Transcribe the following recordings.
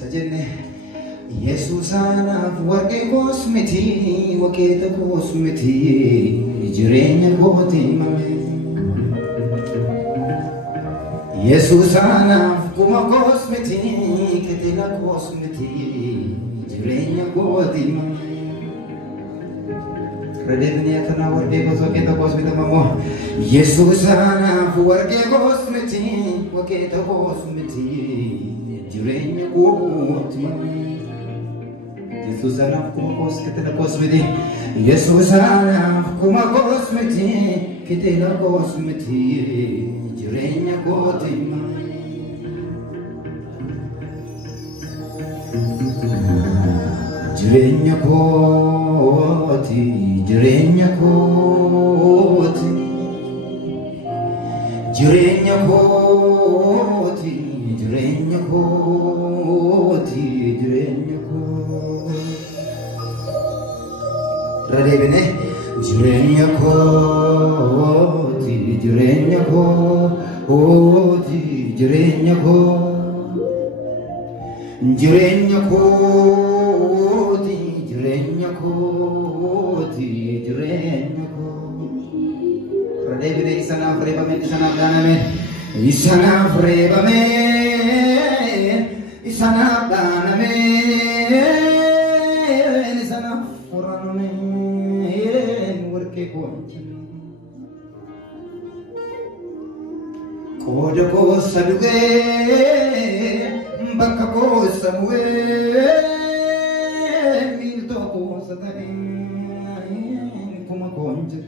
تجني يسوع أنا ورقي كوسمتي وكيد كوسمتي جريني كوتي مامي يسوع أنا كوما كوسمتي كتيلا كوسمتي جريني كوتي مامي ردني أنا ورقي كوسمتي كوسمتي مامو يسوع أنا ورقي كوسمتي وكيد كوسمتي جريني كوتي يسوع أنا كوما كوسمتي كوسمتي يسوع أنا كوما كوسمتي كتيلا كوسمتي جريني كوتي جريني كوتي جريني كوتي جريني كوتي جريني كوتي جريني كوتي رديبني جريني كوتي جريني كوتي جريني كوتي جريني كوتي جريني كوتي جريني كوتي رديبني إسانا فريبامين إسانا دانامين إسانا فريبامين إسانا دانامين إسانا فرانامين وركي كونتي كودا كوسا دوغي بكا كوسا موي ميلتو كوسا داني كوما كونتي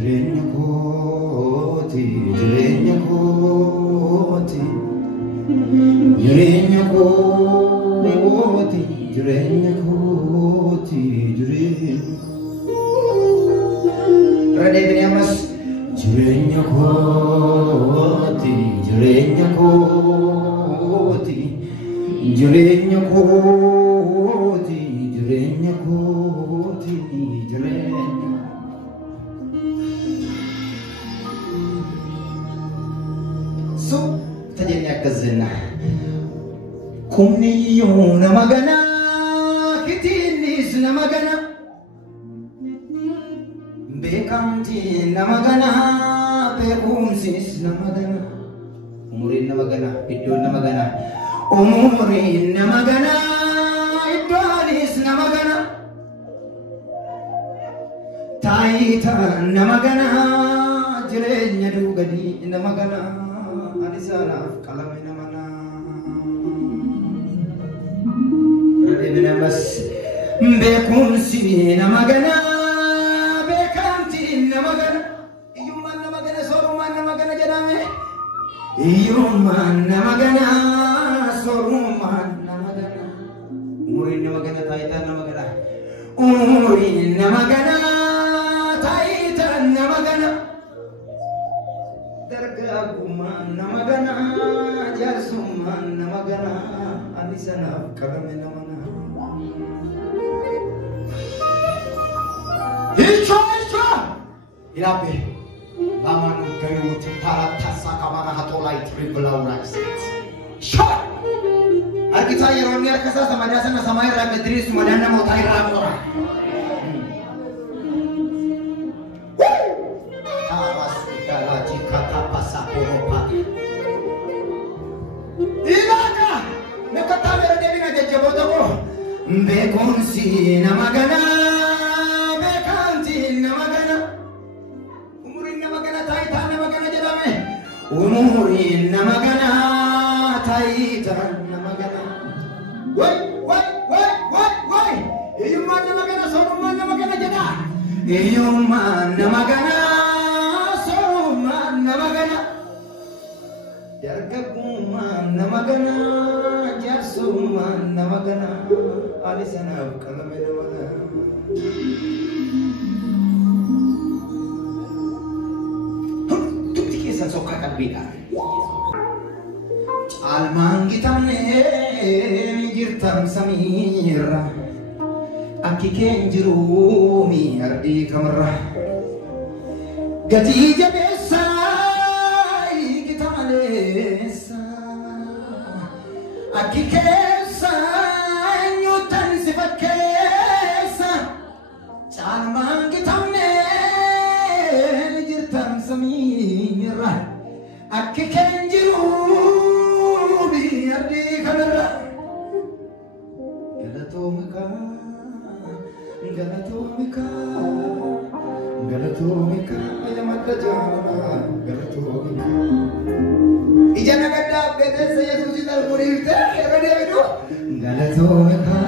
جريني كوتي جريني كوتي جريني كوتي جريني كوتي جريني رديبني أمس جريني كوتي جريني كوتي جريني كوتي جريني كوتي جريني تجيني أكزنا كونيون مغنا كتينيس نمغنا بكامتي نمغنا بكومسيس نمغنا أمورين نمغنا إدون نمغنا أمورين نمغنا إدونيس نمغنا تايتا نمغنا جرين يدوغدي نمغنا أنيسانا كلامنا منا ردنا بس بكون سينا مغنا بكانتي نمغنا يومان نمغنا سورمان نمغنا جنامي يومان نمغنا سورمان نمغنا أمورين نمغنا تايتا نمغنا أمورين نمغنا تايتا نمغنا درجاكمان نمغنا جالسمان نمغنا أنيسانا كلامنا منا هيتشا إلابي لما نقول ترى تساك mana hatolai tribelau raksasa shot kita yang kasa sama dia sana sama ira medris madana mau tai ramora awas segala jika pasaporopa ilaka nekata berde bina jebotobo bekonsi namagana bekanti namagana umurin namagana taita namagana jedame umurin namagana taita namagana woi iyuman namagana soruman namagana jeda iyuman namagana soruman namagana jargaguman namagana jasuman namagana alisana kalamena wala tuh kisah sokakan beda alman gitamne girtam samira aki kenjirumi ardi kamra gati jabesai gitamale كيسا نيوتن سفكيسا سالمان كتامني جرتن سميرا أكي كنجرو بيردي كنرا غلطومكا يا مكجانا غلطومكا إجانا كدا بيتر سيسوس جدار مريتا كردي أيدو غلطومكا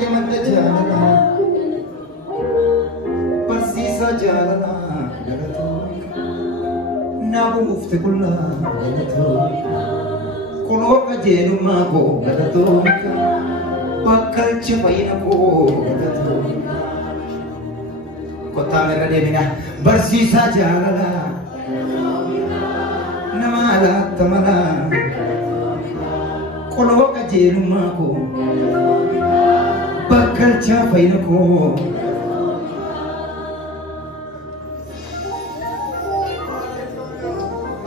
يا مكجانا persisa jaana غلطومكا نابو مفتكلا غلطومكا كلو أجينو ماكو غلطومكا bakal cobain aku kota merah demina bersih saja lah nama lah temana kalau kaji rumahku bakal cobain aku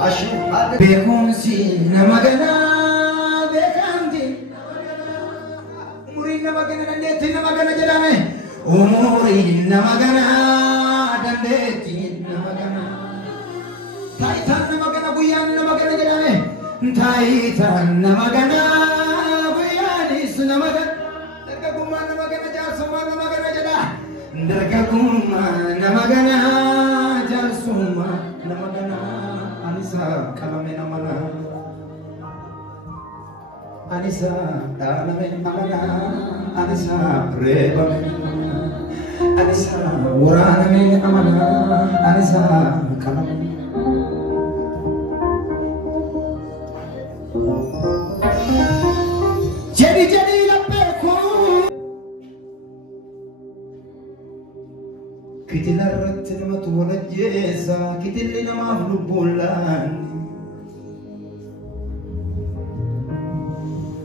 asyik ada bekunsi nama gana nama gana dandeti nama gana jadame umuri nama gana dandeti nama gana taitan nama gana buyan nama gana jadame taitan nama gana buyanis nama gana dergaguma nama gana jasuma nama gana jada dergaguma nama gana jasuma nama gana anisa kalame nama gana Anissa, dalam amana, Anissa, reba, Anissa, murana amana, Anissa, kalam. Jadi laperku, kita larat nama tuan jesa, kita lina mahluk bulan.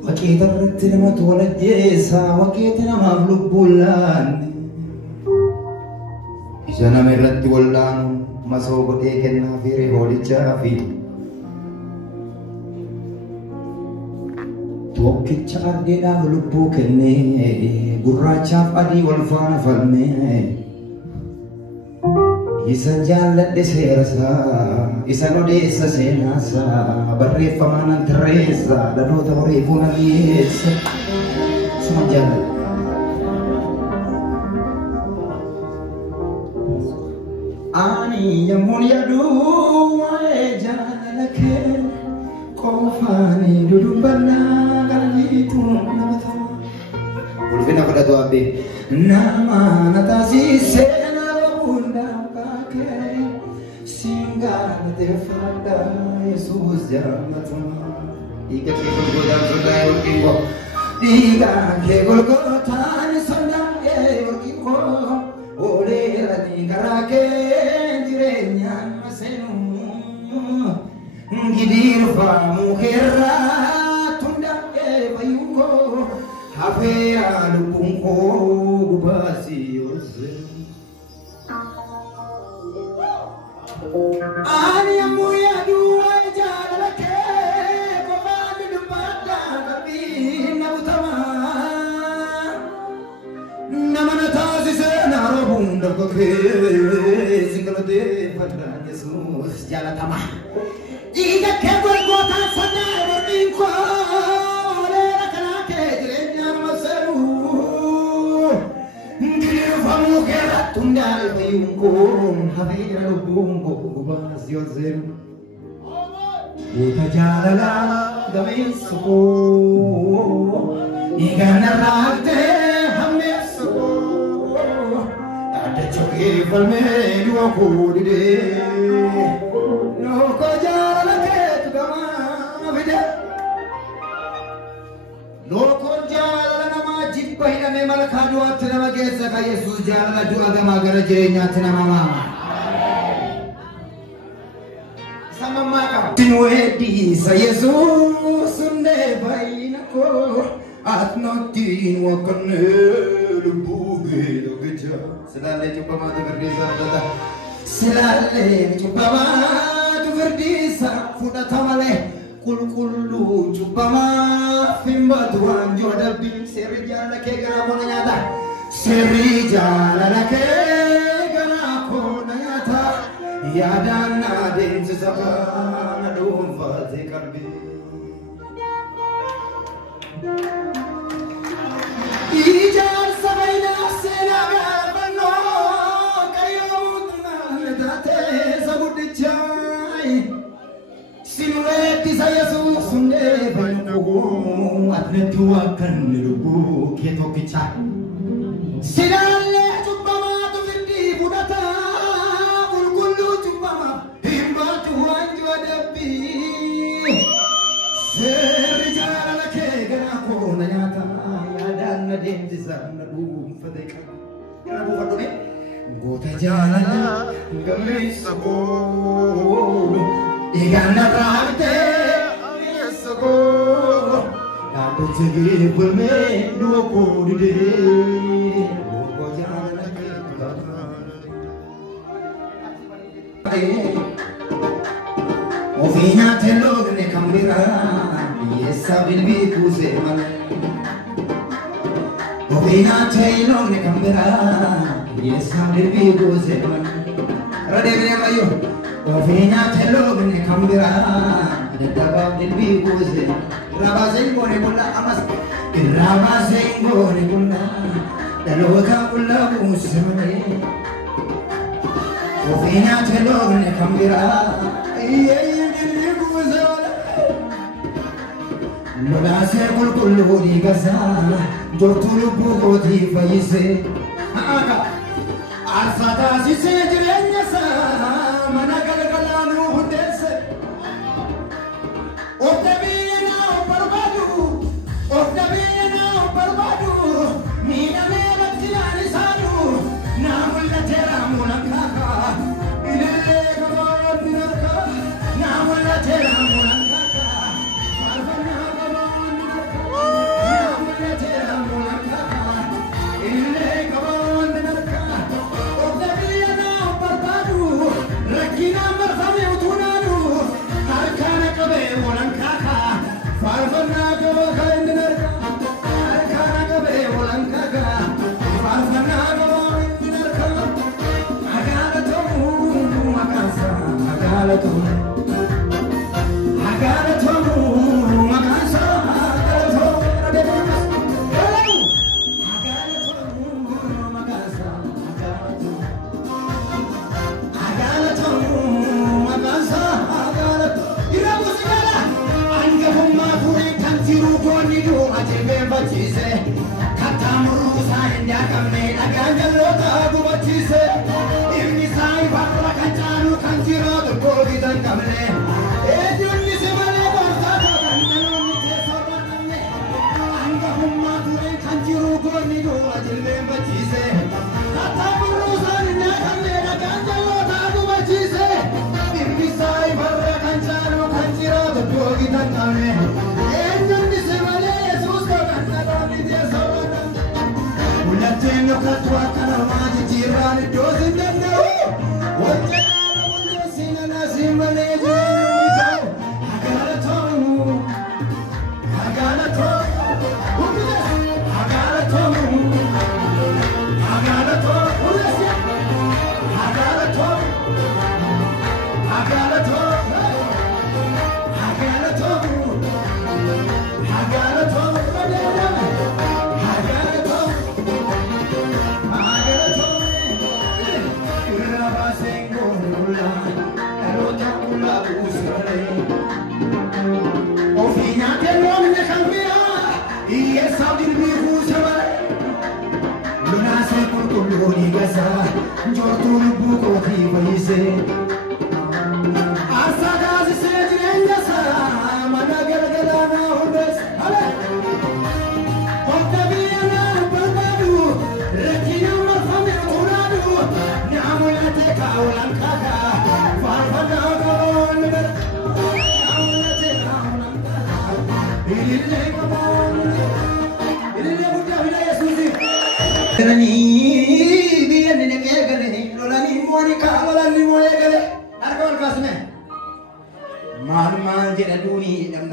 وكيد الرتل ما تولد جيسا وكيد نما بلبولان إذا نما الرتل ولان ما سوق تيكن في رهولي جافي توكي تشاردنا بلبو كني برا شاف أدي والفانا فلمي إذا جالت دسيرسا إذا نوديس سيناسا بري فمانا تريسا دانو توري فونا ليس سما جالت آني يمون يدو جالك كوفاني دودو بنا غاليتو نبتا ولفنا فداتو أبي ناما نتاسي سينا بوندا Singgah defanda Yesus jamatma Ika kegol godam sundai urkiwo Ika kegol gotan sundai urkiwo Ole rani karake jirenya masenu Gidir fa mukhira tunda bayungo Hafea lupungko gubasi yose Ani amuya dua jalan ke pemadu dumada tapi nautama nama natasi senaro bunda koke singgalo de pada Yesus jalan tama jika kebal kota sadar berdingko oleh rakan-rakan jirenya maseru Famu kerat tundal bayungko habira lubungko ubas yozem Uta jalala gamesuko Igana rakte hamesuko Ada choki falme dua kudide Loko jalala ke tukama bida Loko jalala nama jibbahi nama malakadu ati nama kesa ka Yesus jalala dua agama gara jirenya ati nama mama Sama maka Tinwedi sa Yesus unde bainako Atnotin wakane lubuge dogeja Selale jumpa matu berdesa dada Selale jumpa matu firdisa fudhata malee qulqulluu cubbamaa fimbatu anjoo dabbii sirri jaalala kee garaa koona nyaata sirri jaalala kee garaa koona nyaata yaadaan na adeemsisa kana dhuunfatee qalbii ijaarsa baay'inaa seenaa gaafannoo qayyoomuutu taatee saguddichaay sinureetti isa yesuus hundee fayyaduu atleetu akkan lubuu kee tokkichaa sinaallee cubbamaatu firdii fudhataa qulqulluu cubbamaa himbaatu wanjoo dabbii seerri jaalala kee garaa koona nyaataa deemti sana dhuunfatee qabu. Kana buufadhume goota jaalala gameessa koo eegaan narraabitee ameessa koo yaaddo jegee bulmee du'a koo didee goota jaalala kee ofii nyaatee loogne kan biraa biyyeessaa bilbii kuusee malee. Obina tayo ni kamera, yes hamdi goze man. Rade bine mayo. Obina tayo ni kamera, dadaba dilbi goze. Raba zengo ni bulla amas, raba zengo ni bulla. Daloka bulla musimane. Obina tayo ni kamera, iye dilbi goze. Lola se kulkullu di gaza. Jortulu bukoti fayise aga arsata sise jirenya sa managalgalanu hudese oftabina barbadu mina mela tilani sanu namulla tera mulakaka ilele gabanaka namulla tera mulakaka marfana gabanaka namulla tera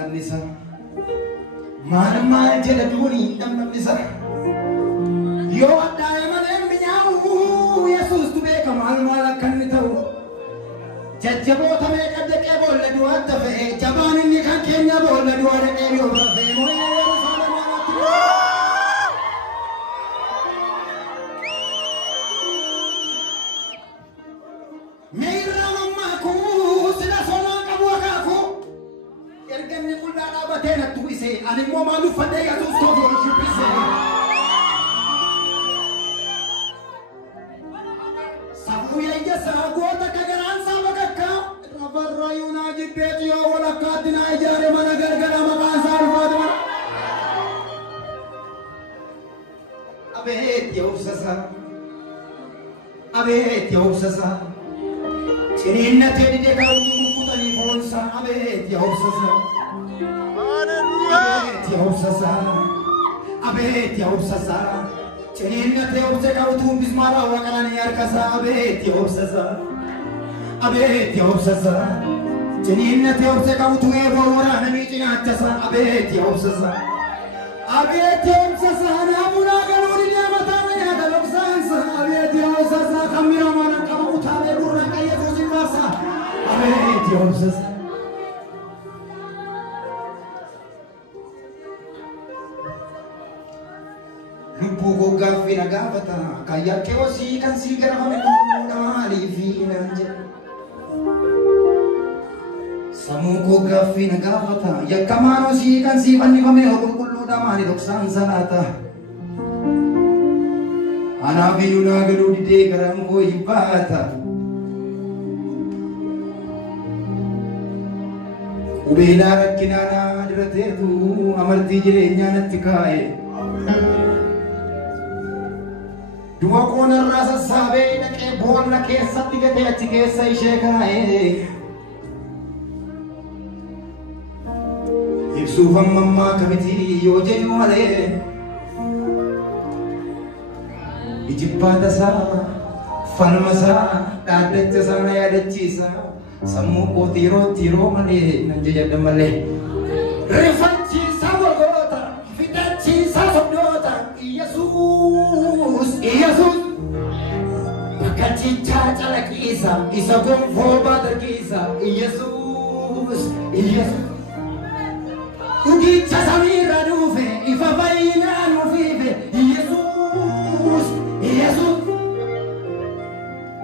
namnisa. Mana jala duni namnisa. Yo ada yang menyau Yesus tu beka mal kan itu. Jajjabo thame kadde ke bolle dua tafe jaban ni kan kenya bolle dua re yo tafe mo Meira mamma ku sila sona kabwa ka ku ergan ni mulana batena tu ise ani mo malu fade ya tu so do shipise sabu ya jasa gota kagaran sabaka rabar yunaji betiyo wala kadina jare mana gargara maqasa fadma abet ya usasa Chinina tedi de ka mukutani fonsa abet ya usasa abet ya usasa Chinina te use ka utu bismara wa kana yar kasa abet ya usasa Chinina te use ka utu e bora na mi tina chasa abet ya usasa na muna garuri ne mata ne da loksansa abet ya usasa kamira mana ka utale burra ka yesus masa abet ya usasa Buku gafina gafata kaya keosi kan sigara hamenu namali fina je Samuko gafina gafata ya kamano si kan si vanni hamenu kullu namali doksan salata Ana biyuna galu dide garam ko ibata Ubela rakkinana diratetu amarti jirenya natikae Dua corner rasa sabe na ke bol na ke satti ke te achhi ke sai shekae Yeksu ham mamma kamiti yoje wale Ijibba dasa falmasa kadetcha sana ya dechisa sammu ko tiro male nanje jadda male refanchi sabogota fidachi sabogota Yesus Pakachi chacha la kisa isa gonfo badar kisa Yesus Ugi chasamira nufe ifa bayina nufife Yesus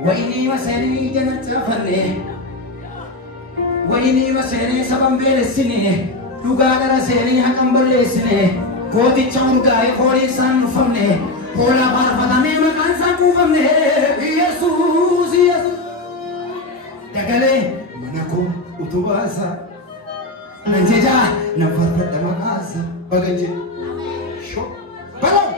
Wa ini waseni janat chafane Wa ini waseni sabambele sine Dugadara seni hakambale sine Koti chamurgae kori san famne Hola barbada me makansa kufamne Yesus Dagale manako utubasa Nanjeja nafarfata makasa Baganje Sho Barom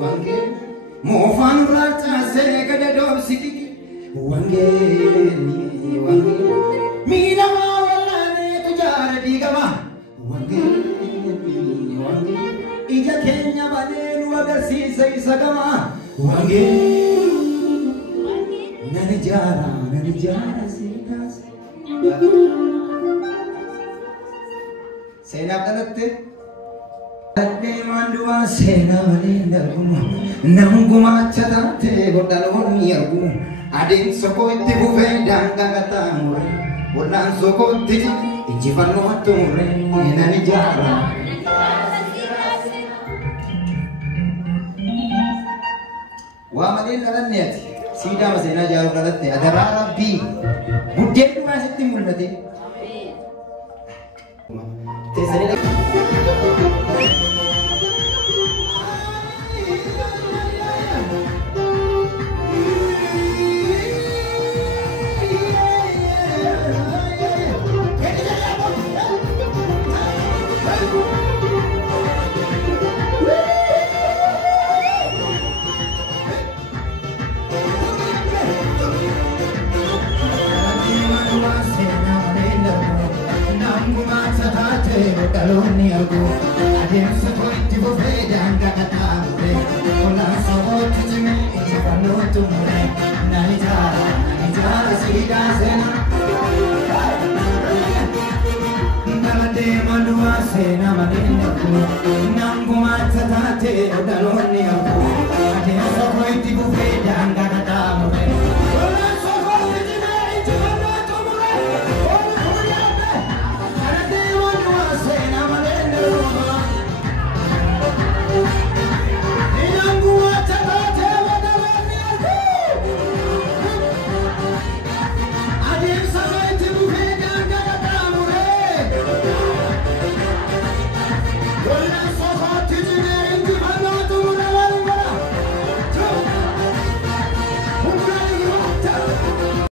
wangel mofan rata segede dobsiki wangel mina wala ne tujara digama wangel ija kenya baden wagarsi sai sagama wangel nanijara sikas sena kanatte ade mandua sena malindarumu nanguma chadate godaloni yagu adin soko itti buve danga katamure bolan soko itti injifano ature nanijara wa malin dalaneti sida masena jaru dalatte adara rabbi budden masatti mulmati tesani kaloni argo adem se pointi bo veda anga katamure ola sabot jime ikano tumure nani jara sida sena ngalade manua sena madinda ku nangu matata te odaloni argo adem se pointi bo veda anga